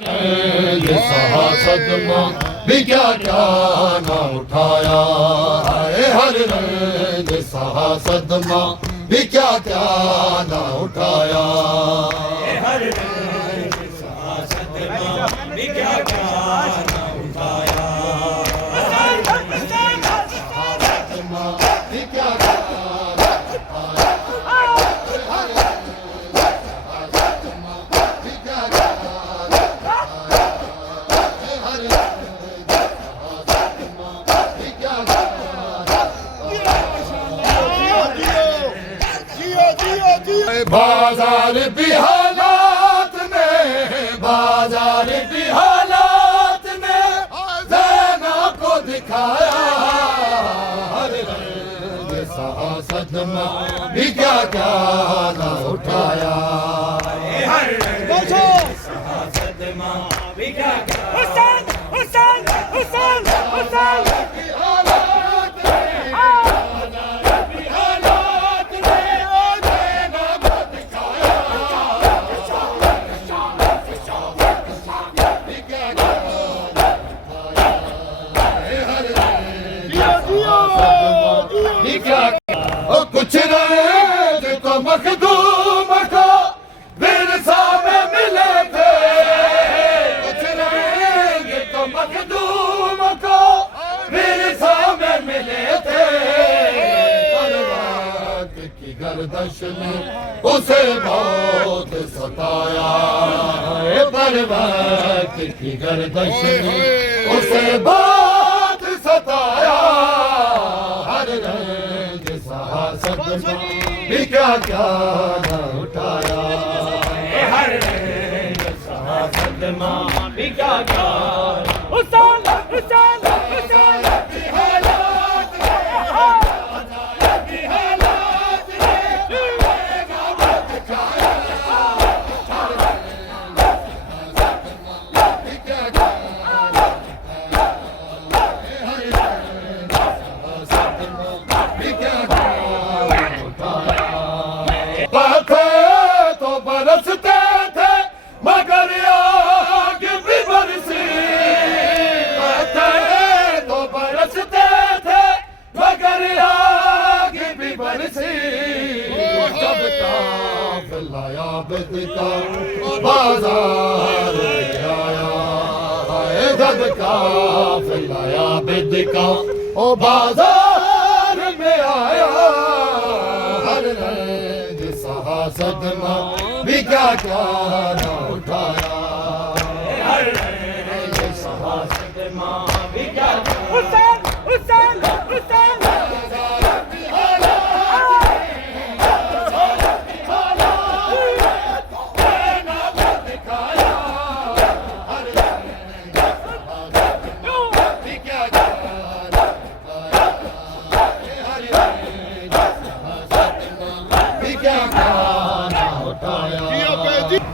ये सहा सदमा भी क्या क्या ना उठाया है हर रंग सहा सदमा भी क्या क्या ना उठाया हर रंग सहा सदमा भी क्या क्या ना उठाया सदमा भी क्या क्या ना उठाया हर रंग सहा सदमा भी क्या क्या ना उठाया हर रंग सहा सदमा भी क्या क्या बाजार भी हालात में बाजार भी हालात में ज़ैना को दिखाया हर रंग सहा सदमा भी क्या क्या ना उठाया हर रंग सहा सदमा भी क्या क्या हुसैन हुसैन हुसैन हुसैन कुछ रंग तो मखदूम को विरसा में मिले थे कुछ रंग तो मखदूम को विरसा में मिले थे पर वक्त की गर्दश में उसे बहुत सताया पर वक्त की गर्दश में उसे बहुत सताया हर रंग सहा सदमा भी क्या क्या ना उठाया हर रंग सहा सदमा भी क्या क्या हुसैन हुसैन हुसैन बरसते थे मगर आग भी बरसी तो बरसते थे मगर आग भी बरसी जब काफिला याबद का बाजार आया जब काफिला याबद का ओ बाजार में आया हर रंग सहा सदमा भी क्या क्या ना उठाया हर रंग सहा सदमा भी क्या क्या हुसैन हुसैन हुसैन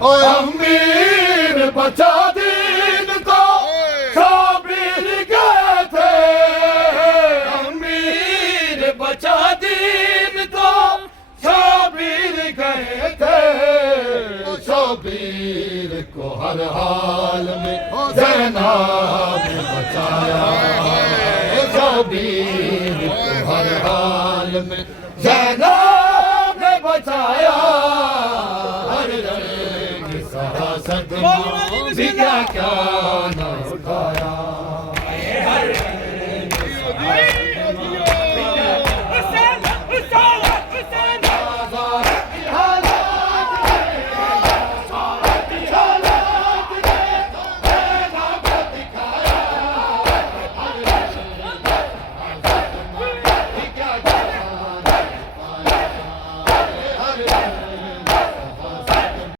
अमीर बचा दीन को साबिर गए थे अमीर बचा दीन को साबिर गए थे साबिर को हर हाल में ज़ैनब ने बचाया साबिर को हर हाल में ज़ैनब ने बचाया हर रंग सहा सदमा भी क्या क्या ना उठाया